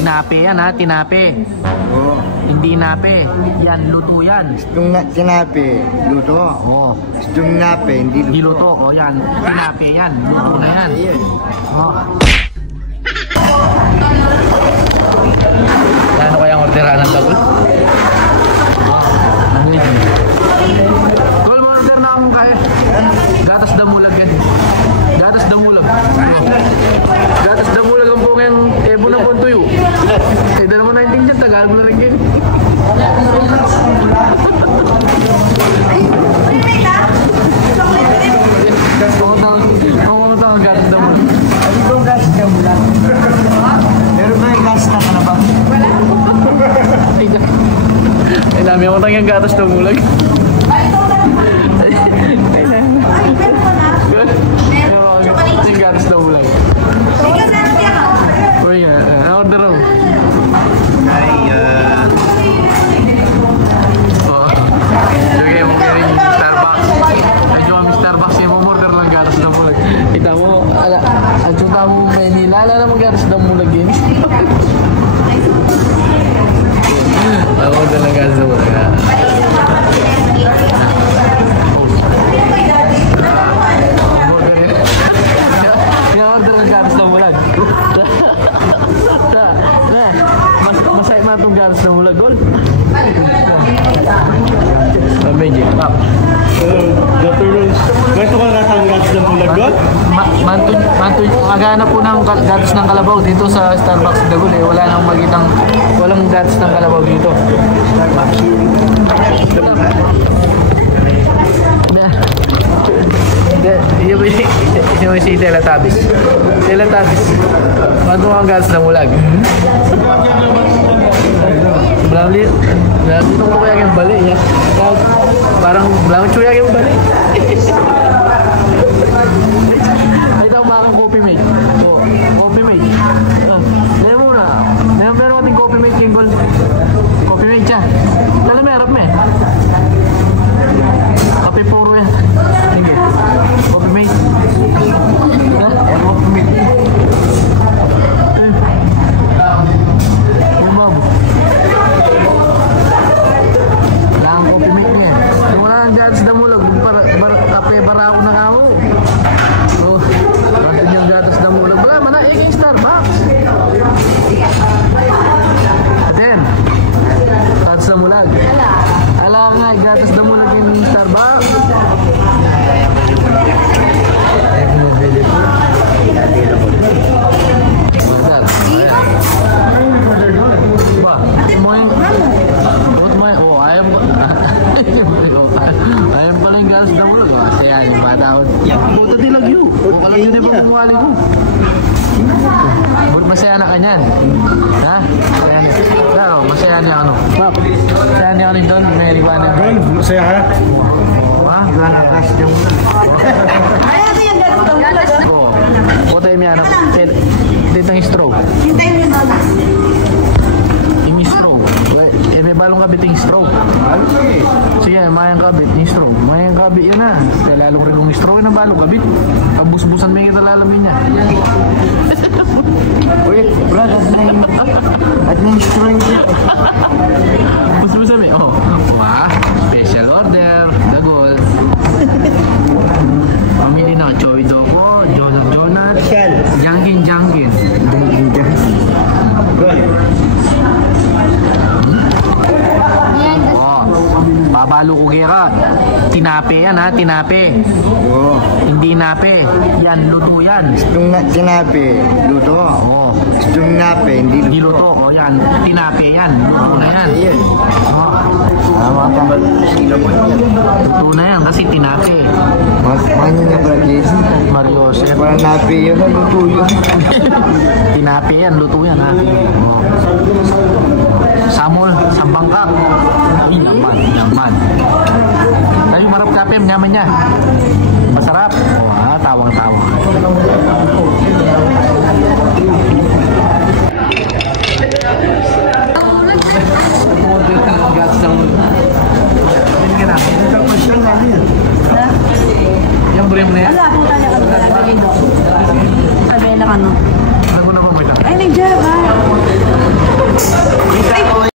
Tinape yan ha, tinape. Oo. Hindi nape. Yan, luto yan. Itong tinape, luto. Oo. Itong nape, hindi luto. Hindi luto. O yan, tinape yan. Luto na yan. Oo. Ano kayang orderan ng tagol? Tol, order na akong kaya. Gatas damulag yan. Gatas damulag. Gatas damulag ang pong yung ebo na pong tuyo. Eh, dala mo na yung tingin, Tagalog na rin yun. Ako ito ang gatas damulag. Ano itong gas damulag? Pero may gas na ka na ba? Ay, dami ako tangyang gatas damulag. Yung gatas damulag. Uy, order ako. Lagay mo kayo yung Starbucks. Medyo kami Starbucks yung order lang gatas damulag. Kita mo, ang tsuta mo Manila, alala mo gatas damulag yun. Ako lang gatas damulag. Masaya na itong gatas na mula, Gol. Medyo, pap. Gusto ko natang gatas ng bulag, Gol? Maghanap po ng gatas ng kalabaw dito sa Starbucks Dagol eh. Wala nang magitang, walang gatas ng kalabaw dito. Yung si Teletubbies. Teletubbies. Manto ang gatas ng mulag. Blamlit. Dito ko kaya yung bali niya. Parang blamlit ko yung bali. Ay daw makakang coffee mate. Oh, coffee mate. Dahil muna. Dahil meron natin coffee mate yung gold. Coffee mate siya. Dahil may harap me. Kape puro yan. Sige. Coffee mate. Coffee mate. Yung babo. Wala ang coffee mate niya. Yung wala ang gatas na mulag. Kape bara ako na ako. So, bakit yung gatas na mulag? Wala man na. Iking Starbucks. Atin. Gatas na mulag. Ala nga, gatas na mulag yung Starbucks. Ayun pala yung gatas na mulag. Masaya yung bata ko. Buto dilag yun. Bukala yun yung pagkumuhali ko. Masaya na kanyan. Ha? Masaya niya ano? Masaya niya ano yung doon? May liwanag. Masaya ka? Ha? Oo. Buto yung ano? Dito yung straw. Yung straw. May balong kabit yung straw. Sige, mayang kabit yung straw. Mayang kabit yan na. Kaya lalong rin yung straw ng balong kabit. Pabus-busan may kita lalamin niya. Uy, brad, at na yung straw niya. Bus-busan may, oh. Wah, special order. Dagol. Pamili na Choy Doko, Jonat, Jangin. Babalo ko gera. Tinape yan ha, tinape. Oo. Hindi nape. Yan, luto yan. Itong tinape, luto. Oo. Itong nape, hindi luto. Luto. O yan, tinape yan. Luto na yan. Oo. Tama ka. Luto na yan kasi tinape. Manyo na ba, Jason? Mario Joseph. Parang nape yun, luto yun. Tinape yan, luto yan ha. Oo. Samol, Sambangkak. Ay, yaman. Tayo marap kape, nyaman niya. Masarap. Oh, tawang-tawang.